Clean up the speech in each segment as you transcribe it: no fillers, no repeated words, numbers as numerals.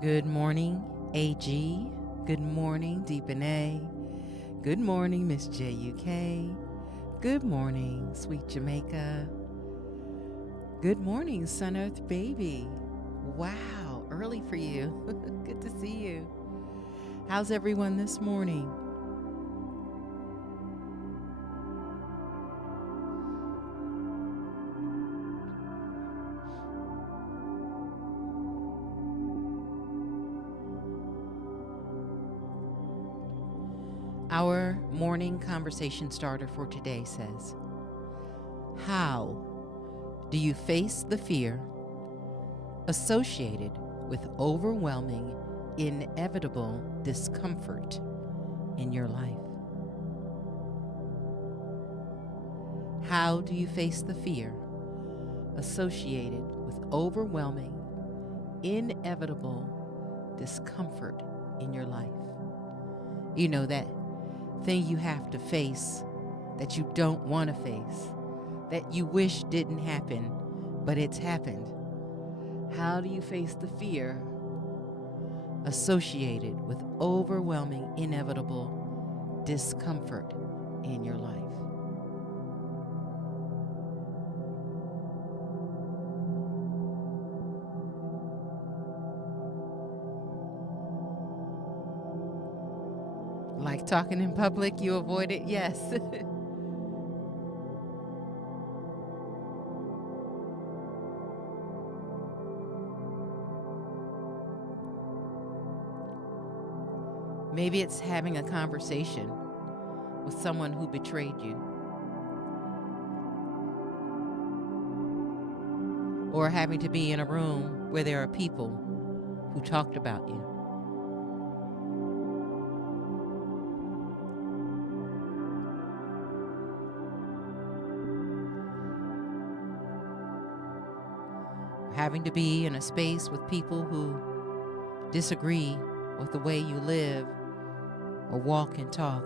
Good morning, AG. Good morning, Deepanay. Good morning, Miss JUK. Good morning, Sweet Jamaica. Good morning, Sun Earth Baby. Wow, early for you. Good to see you. How's everyone this morning? Our morning conversation starter for today says, how do you face the fear associated with overwhelming, inevitable discomfort in your life? How do you face the fear associated with overwhelming, inevitable discomfort in your life? You know, that thing you have to face that you don't want to face, that you wish didn't happen, but it's happened. How do you face the fear associated with overwhelming, inevitable discomfort in your life? Like talking in public, you avoid it? Yes. Maybe it's having a conversation with someone who betrayed you, or having to be in a room where there are people who talked about you. Having to be in a space with people who disagree with the way you live or walk and talk.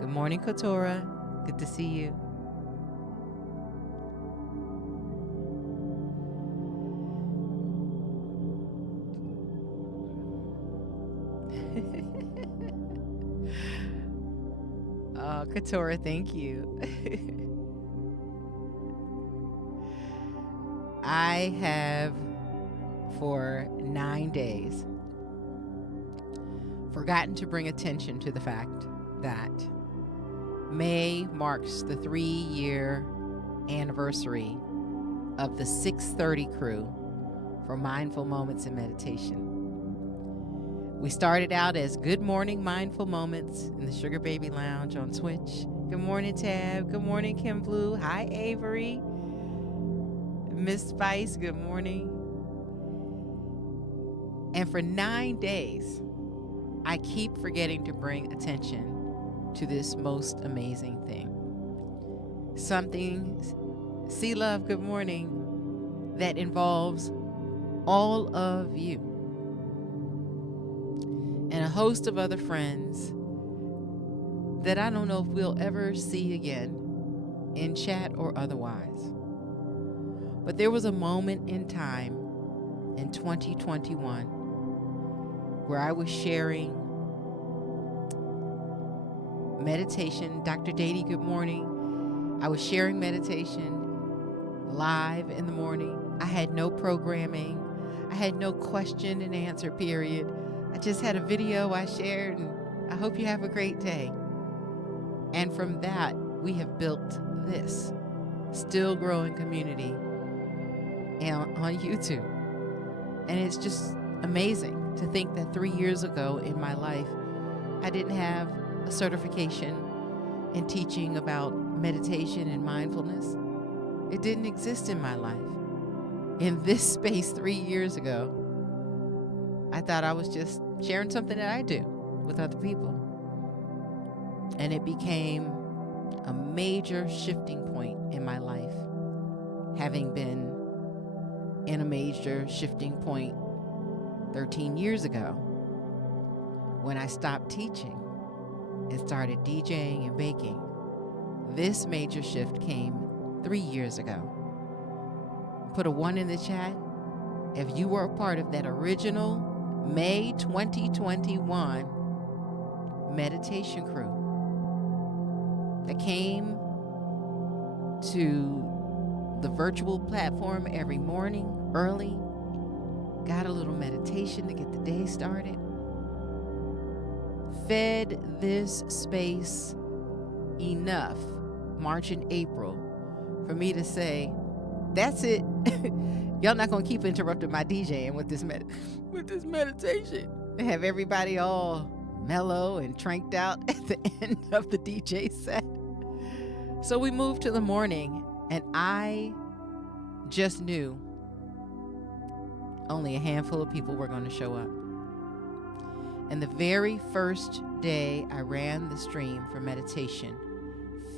Good morning, Katora. Good to see you. Oh, Katora, thank you. I have, for 9 days, forgotten to bring attention to the fact that May marks the 3-year anniversary of the 630 crew for Mindful Moments in Meditation. We started out as Good Morning Mindful Moments in the Sugar Baby Lounge on Twitch. Good morning, Tab. Good morning, Kim Blue. Hi, Avery. Miss Spice, good morning. And for 9 days, I keep forgetting to bring attention to this most amazing thing. Something, Sea Love, good morning, that involves all of you and a host of other friends that I don't know if we'll ever see again in chat or otherwise. But there was a moment in time in 2021 where I was sharing meditation. Dr. Dady, good morning. I was sharing meditation live in the morning. I had no programming. I had no question and answer period. I just had a video I shared, and I hope you have a great day. And from that, we have built this still growing community on YouTube. And it's just amazing to think that 3 years ago in my life, I didn't have a certification in teaching about meditation and mindfulness. It didn't exist in my life. In this space 3 years ago, I thought I was just sharing something that I do with other people. And it became a major shifting point in my life, having been in a major shifting point 13 years ago when I stopped teaching and started DJing and baking. This major shift came 3 years ago. Put a 1 in the chat if you were a part of that original May 2021 meditation crew that came to the virtual platform every morning early, got a little meditation to get the day started, fed this space enough March and April for me to say, that's it. Y'all not gonna keep interrupting my DJing with this meditation and have everybody all mellow and tranked out at the end of the DJ set. So we moved to the morning, and I just knew only a handful of people were going to show up. And the very first day I ran the stream for meditation,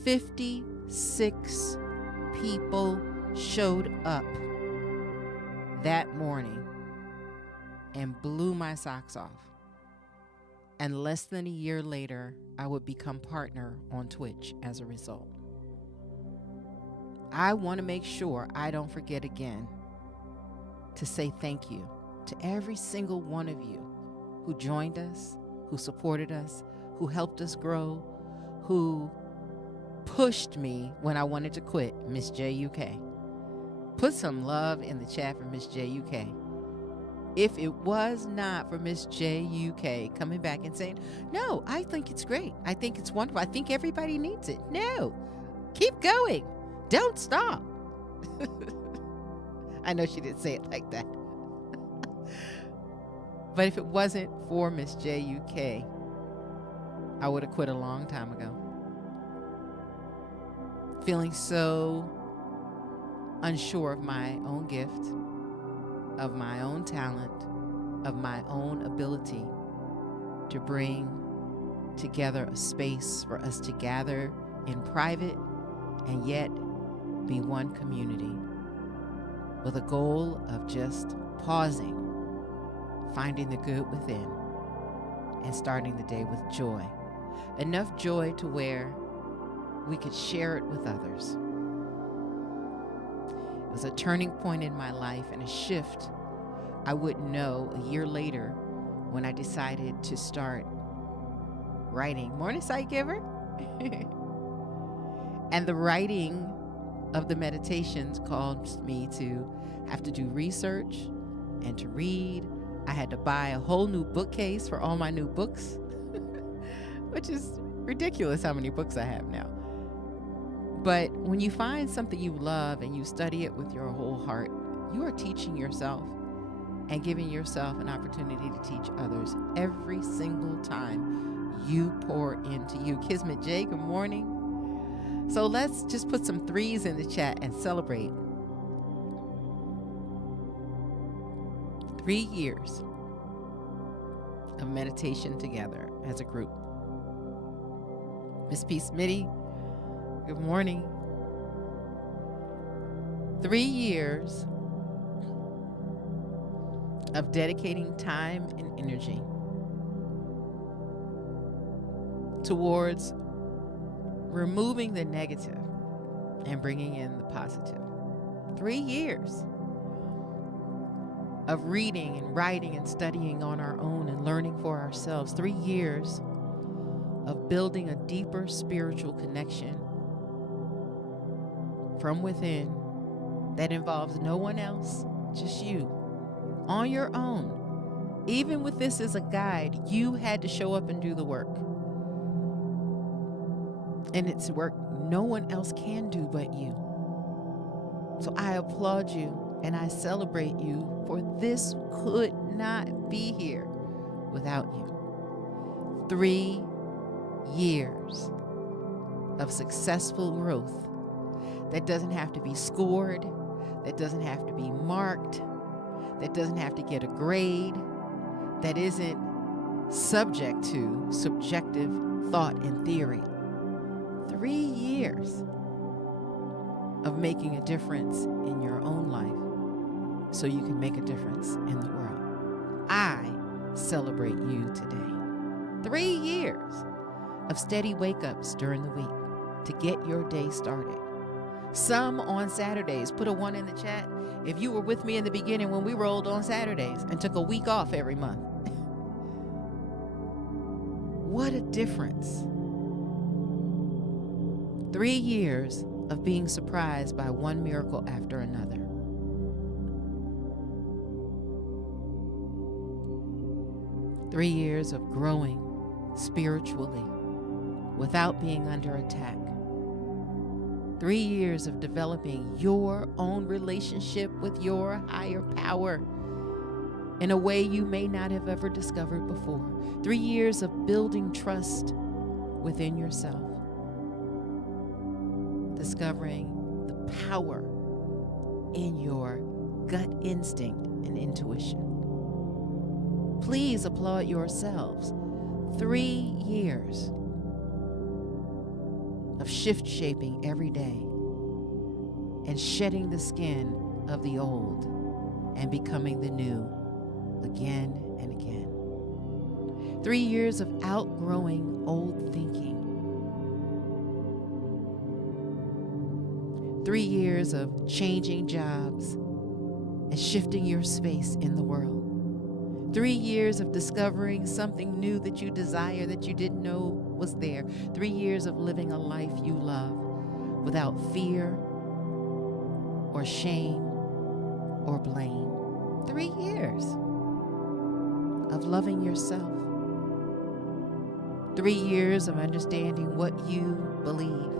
56 people showed up that morning and blew my socks off. And less than a year later, I would become partner on Twitch as a result. I want to make sure I don't forget again to say thank you to every single one of you who joined us, who supported us, who helped us grow, who pushed me when I wanted to quit, Miss JUK. Put some love in the chat for Miss JUK. If it was not for Miss JUK coming back and saying, no, I think it's great. I think it's wonderful. I think everybody needs it. No, keep going. Don't stop. I know she didn't say it like that. But if it wasn't for Miss JUK, I would have quit a long time ago. Feeling so unsure of my own gift, of my own talent, of my own ability to bring together a space for us to gather in private and yet be one community with a goal of just pausing, finding the good within, and starting the day with joy. Enough joy to where we could share it with others. It was a turning point in my life and a shift I wouldn't know a year later when I decided to start writing. Morning, Sight Giver. And the writing of the meditations caused me to have to do research and to read. I had to buy a whole new bookcase for all my new books, which is ridiculous how many books I have now. But when you find something you love and you study it with your whole heart, you are teaching yourself and giving yourself an opportunity to teach others every single time you pour into you. Kismet J, good morning. So let's just put some threes in the chat and celebrate 3 years of meditation together as a group. Miss P. Smitty, good morning. 3 years of dedicating time and energy towards removing the negative and bringing in the positive. 3 years of reading and writing and studying on our own and learning for ourselves. 3 years of building a deeper spiritual connection from within that involves no one else, just you, on your own. Even with this as a guide, you had to show up and do the work. And it's work no one else can do but you. So I applaud you and I celebrate you, for this could not be here without you. 3 years of successful growth that doesn't have to be scored, that doesn't have to be marked, that doesn't have to get a grade, that isn't subject to subjective thought and theory. 3 years of making a difference in your own life so you can make a difference in the world. I celebrate you today. 3 years of steady wake-ups during the week to get your day started. Some on Saturdays. Put a 1 in the chat if you were with me in the beginning when we rolled on Saturdays and took a week off every month. What a difference. 3 years of being surprised by one miracle after another. 3 years of growing spiritually without being under attack. 3 years of developing your own relationship with your higher power in a way you may not have ever discovered before. 3 years of building trust within yourself. Discovering the power in your gut instinct and intuition. Please applaud yourselves. 3 years of shift shaping every day and shedding the skin of the old and becoming the new again and again. 3 years of outgrowing old thinking. 3 years of changing jobs and shifting your space in the world. 3 years of discovering something new that you desire that you didn't know was there. 3 years of living a life you love without fear or shame or blame. 3 years of loving yourself. 3 years of understanding what you believe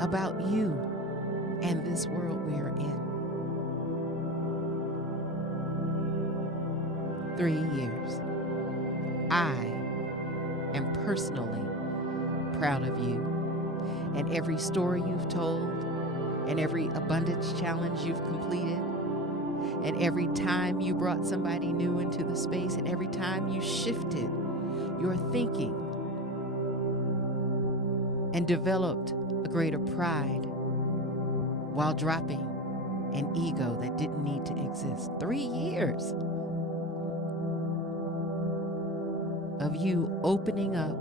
about you and this world we are in. 3 years. I am personally proud of you and every story you've told and every abundance challenge you've completed and every time you brought somebody new into the space and every time you shifted your thinking and developed a greater pride while dropping an ego that didn't need to exist. 3 years of you opening up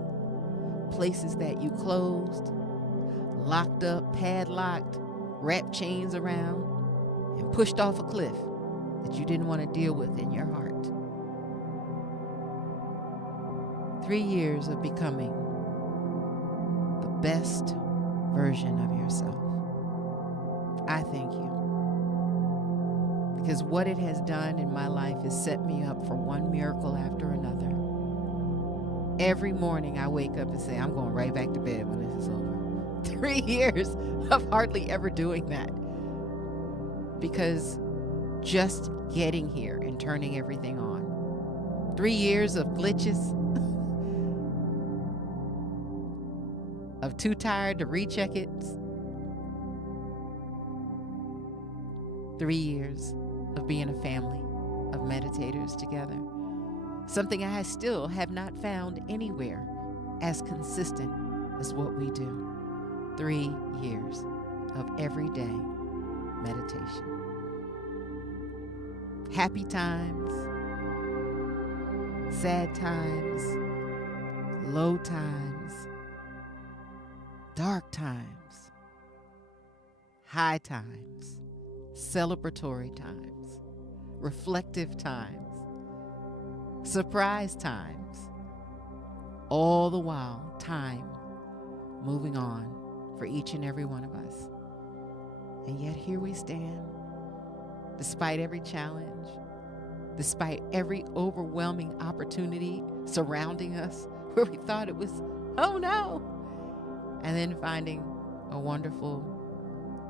places that you closed, locked up, padlocked, wrapped chains around, and pushed off a cliff that you didn't want to deal with in your heart. 3 years of becoming the best version of yourself. I thank you. Because what it has done in my life is set me up for one miracle after another. Every morning I wake up and say, I'm going right back to bed when this is over. 3 years of hardly ever doing that. Because just getting here and turning everything on. 3 years of glitches, of too tired to recheck it. 3 years of being a family of meditators together. Something I still have not found anywhere as consistent as what we do. 3 years of everyday meditation. Happy times, sad times, low times, dark times, high times, celebratory times, reflective times, surprise times, all the while time moving on for each and every one of us. And yet here we stand, despite every challenge, despite every overwhelming opportunity surrounding us where we thought it was, oh no, and then finding a wonderful,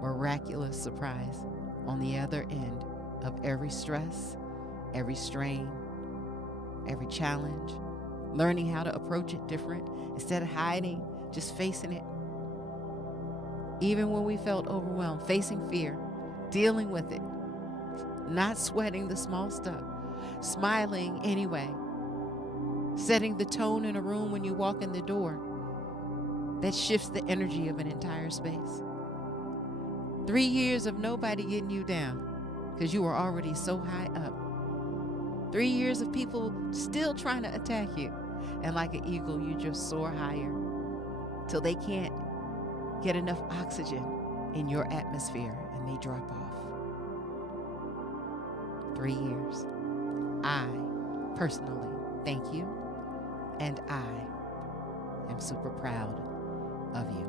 miraculous surprise on the other end of every stress, every strain, every challenge, learning how to approach it different instead of hiding, just facing it. Even when we felt overwhelmed, facing fear, dealing with it, not sweating the small stuff, smiling anyway, setting the tone in a room when you walk in the door that shifts the energy of an entire space. 3 years of nobody getting you down because you were already so high up. 3 years of people still trying to attack you. And like an eagle, you just soar higher till they can't get enough oxygen in your atmosphere and they drop off. 3 years. I personally Thank you, and I am super proud of you.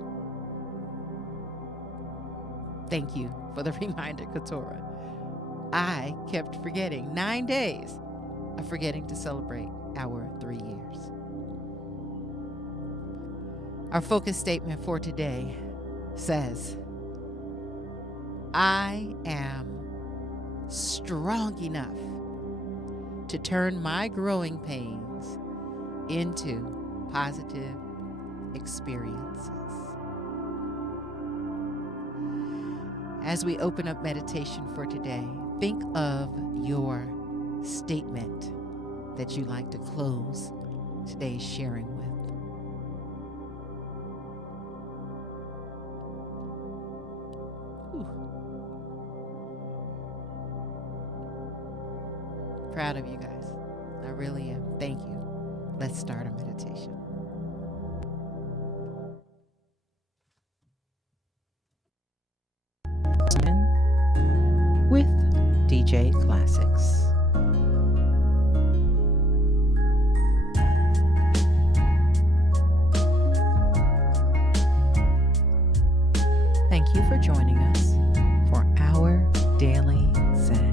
Thank you for the reminder, Katora. I kept forgetting 9 days of forgetting to celebrate our 3 years. Our focus statement for today says, I am strong enough to turn my growing pains into positive experiences. As we open up meditation for today, think of your statement that you like to close today's sharing with. Proud of you guys. I really am. Thank you. Let's start our meditation. With DJ Classics. Thank you for joining us for our daily Zen.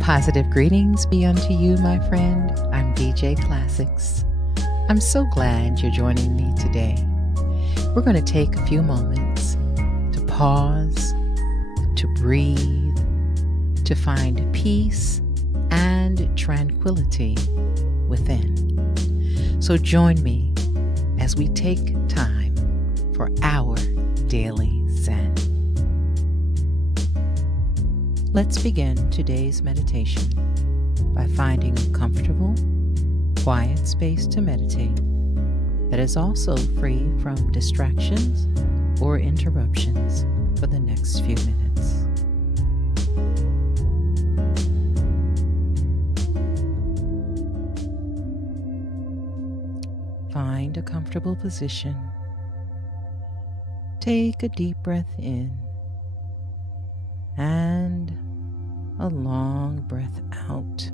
Positive greetings be unto you, my friend. I'm DJ Classics. I'm so glad you're joining me today. We're going to take a few moments to pause, to breathe, to find peace and tranquility within. So join me as we take time for our daily Zen. Let's begin today's meditation by finding a comfortable, quiet space to meditate that is also free from distractions or interruptions for the next few minutes. Find a comfortable position. Take a deep breath in and a long breath out.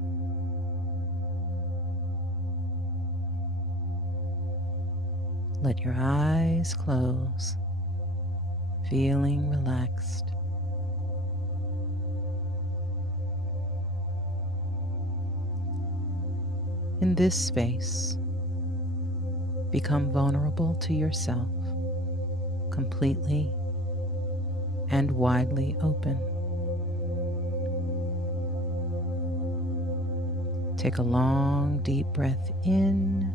Let your eyes close, feeling relaxed. In this space, become vulnerable to yourself, completely and widely open. Take a long, deep breath in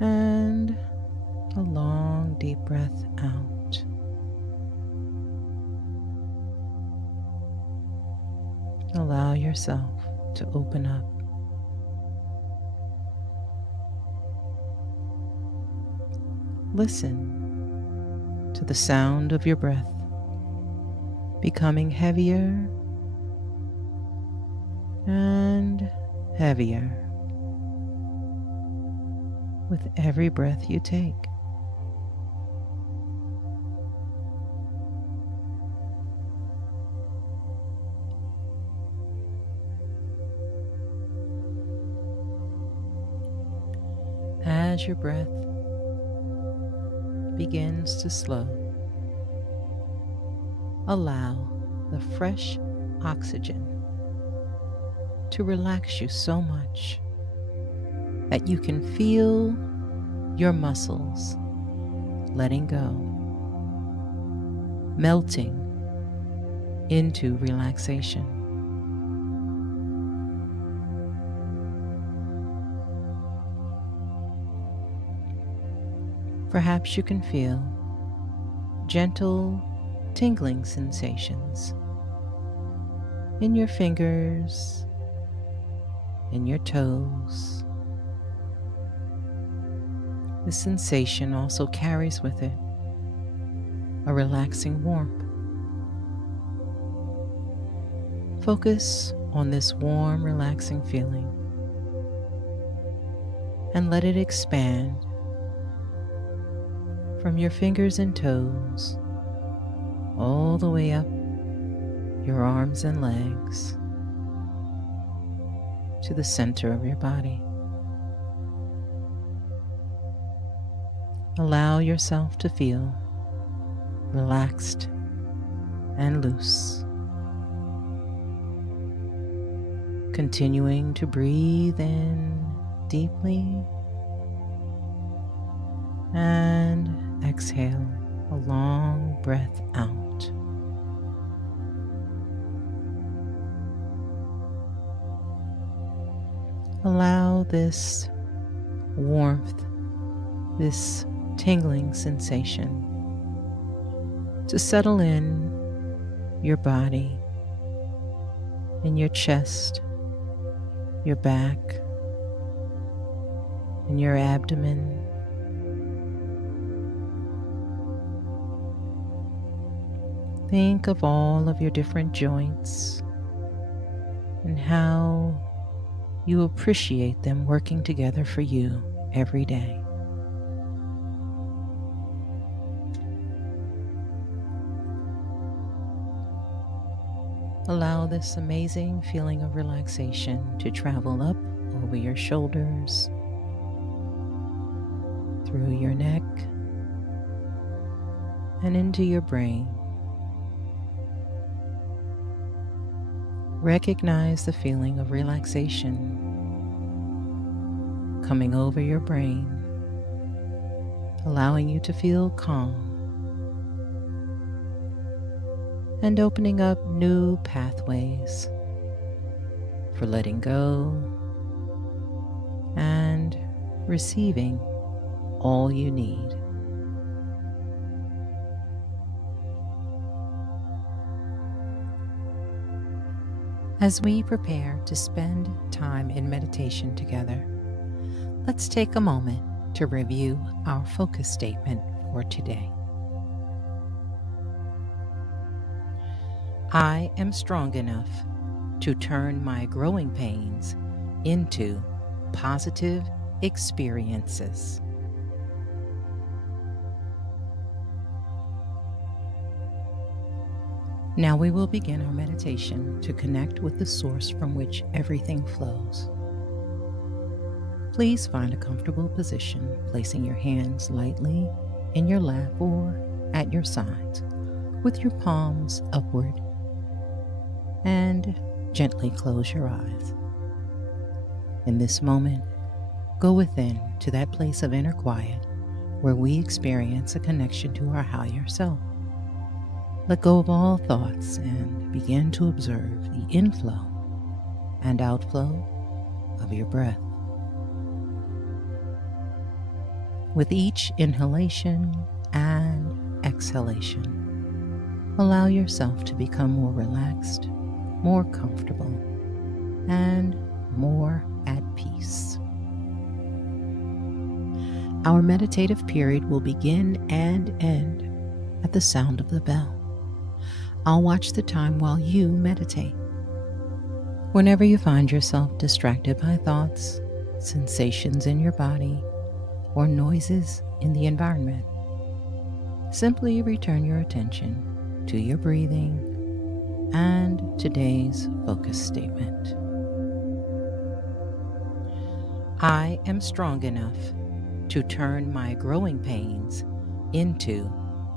and a long, deep breath out. Allow yourself to open up. Listen to the sound of your breath becoming heavier and heavier with every breath you take. As your breath begins to slow, allow the fresh oxygen to relax you so much that you can feel your muscles letting go, melting into relaxation. Perhaps you can feel gentle tingling sensations in your fingers, in your toes. The sensation also carries with it a relaxing warmth. Focus on this warm, relaxing feeling and let it expand from your fingers and toes all the way up your arms and legs to the center of your body. Allow yourself to feel relaxed and loose. Continuing to breathe in deeply and exhale a long breath out. Allow this warmth, this tingling sensation to settle in your body, in your chest, your back, in your abdomen. Think of all of your different joints and how you appreciate them working together for you every day. Allow this amazing feeling of relaxation to travel up over your shoulders, through your neck, and into your brain. Recognize the feeling of relaxation coming over your brain, allowing you to feel calm and opening up new pathways for letting go and receiving all you need. As we prepare to spend time in meditation together, let's take a moment to review our focus statement for today. I am strong enough to turn my growing pains into positive experiences. Now we will begin our meditation to connect with the source from which everything flows. Please find a comfortable position, placing your hands lightly in your lap or at your sides, with your palms upward, and gently close your eyes. In this moment, go within to that place of inner quiet where we experience a connection to our higher self. Let go of all thoughts and begin to observe the inflow and outflow of your breath. With each inhalation and exhalation, allow yourself to become more relaxed, more comfortable, and more at peace. Our meditative period will begin and end at the sound of the bell. I'll watch the time while you meditate. Whenever you find yourself distracted by thoughts, sensations in your body, or noises in the environment, simply return your attention to your breathing and today's focus statement. I am strong enough to turn my growing pains into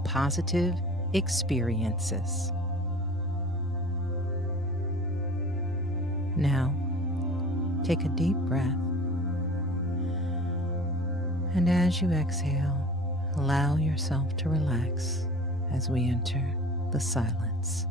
positive experiences. Now, take a deep breath, and as you exhale, allow yourself to relax as we enter the silence.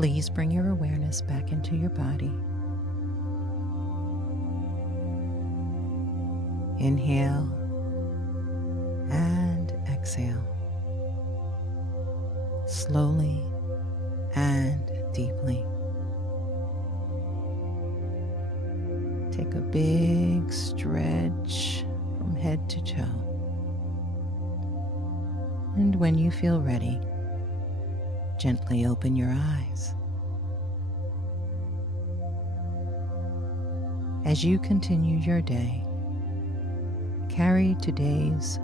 Please bring your awareness back into your body. Inhale and exhale, slowly and deeply. Take a big stretch from head to toe. And when you feel ready, gently open your eyes. As you continue your day, carry today's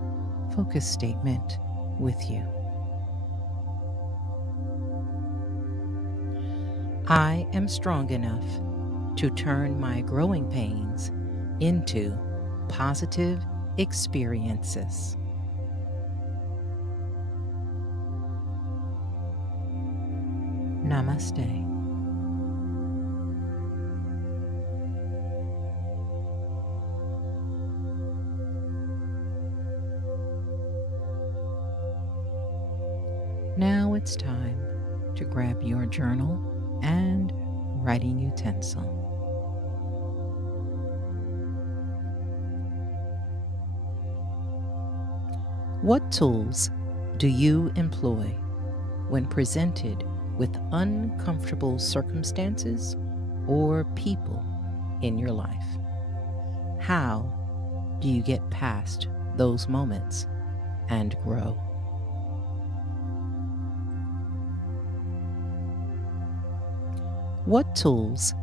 focus statement with you. I am strong enough to turn my growing pains into positive experiences. Namaste. Now it's time to grab your journal and writing utensil. What tools do you employ when presented with uncomfortable circumstances or people in your life? How do you get past those moments and grow? What tools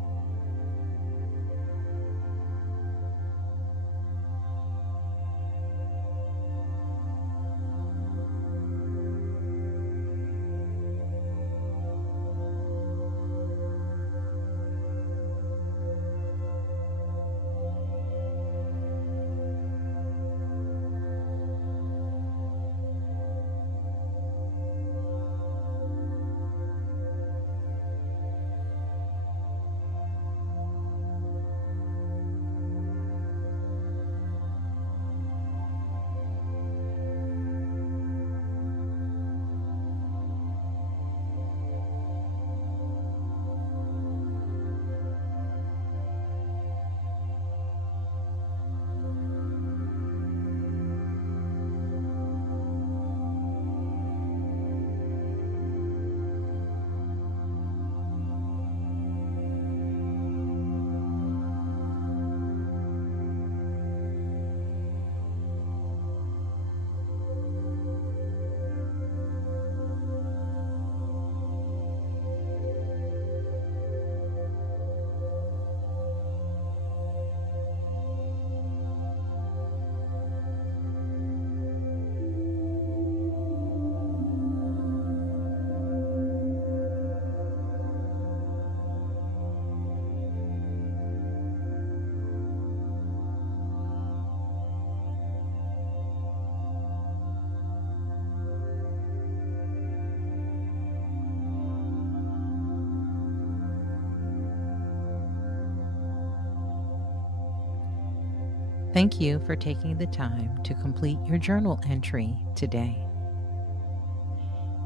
Thank you for taking the time to complete your journal entry today.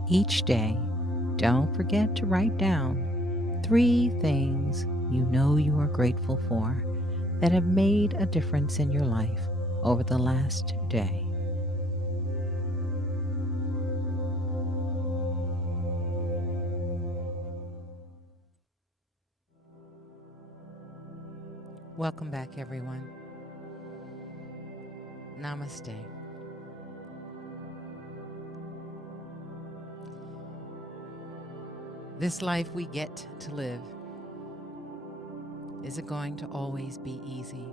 Each day, don't forget to write down 3 things you know you are grateful for that have made a difference in your life over the last day. Welcome back, everyone. Namaste. This life we get to live, is it going to always be easy?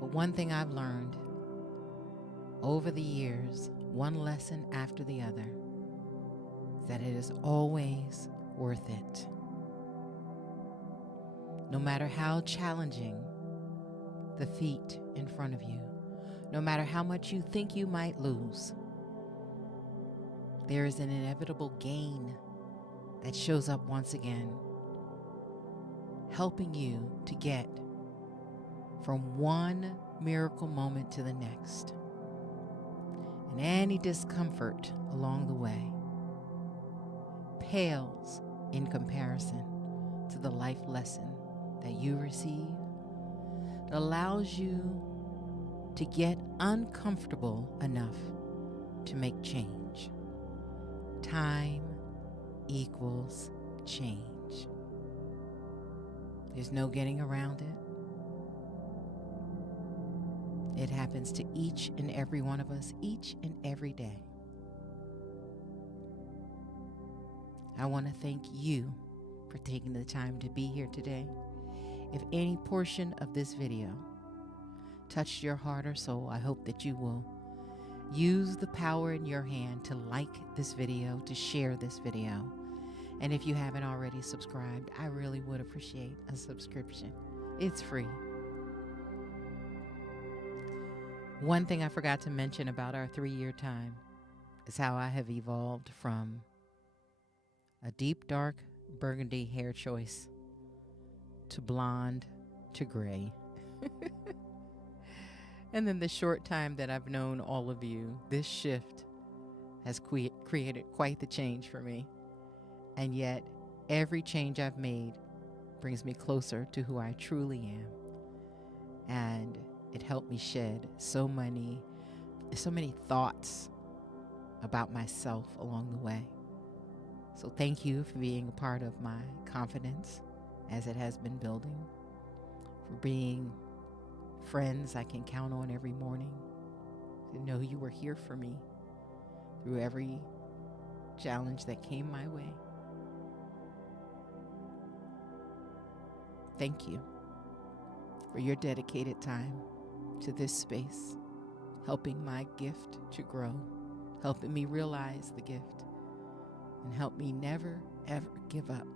But one thing I've learned over the years, one lesson after the other, is that it is always worth it. No matter how challenging the feat in front of you, no matter how much you think you might lose, there is an inevitable gain that shows up once again, helping you to get from one miracle moment to the next. And any discomfort along the way pales in comparison to the life lesson that you receive. It allows you to get uncomfortable enough to make change. Time equals change. There's no getting around it. It happens to each and every one of us, each and every day. I want to thank you for taking the time to be here today. If any portion of this video touched your heart or soul, I hope that you will use the power in your hand to like this video, to share this video. And if you haven't already subscribed, I really would appreciate a subscription. It's free. One thing I forgot to mention about our 3-year time is how I have evolved from a deep, dark burgundy hair choice to blonde to gray. And then the short time that I've known all of you, this shift has created quite the change for me. And yet, every change I've made brings me closer to who I truly am. And it helped me shed so many thoughts about myself along the way. So thank you for being a part of my confidence as it has been building, for being friends I can count on every morning, to know you were here for me through every challenge that came my way. Thank you for your dedicated time to this space, helping my gift to grow, helping me realize the gift, and help me never, ever give up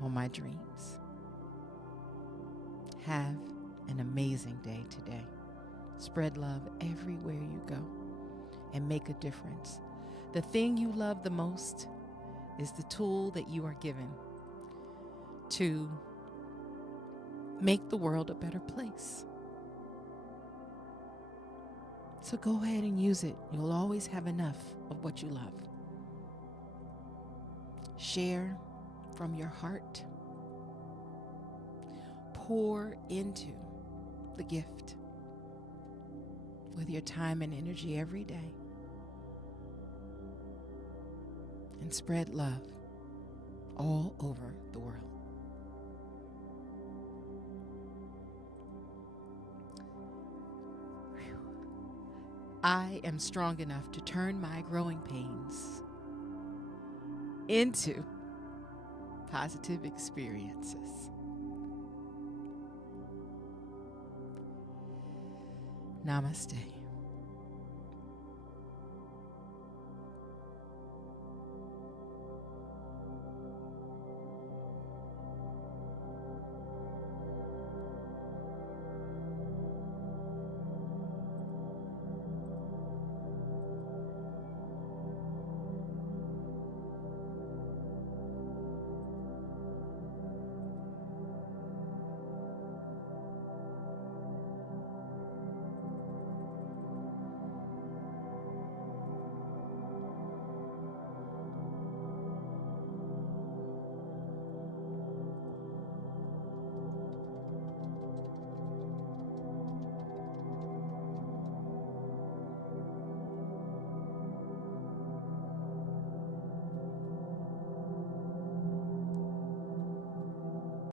on my dreams. Have an amazing day today. Spread love everywhere you go and make a difference. The thing you love the most is the tool that you are given to make the world a better place. So go ahead and use it. You'll always have enough of what you love. Share from your heart. Pour into the gift with your time and energy every day. And spread love all over the world. I am strong enough to turn my growing pains into positive experiences. Namaste.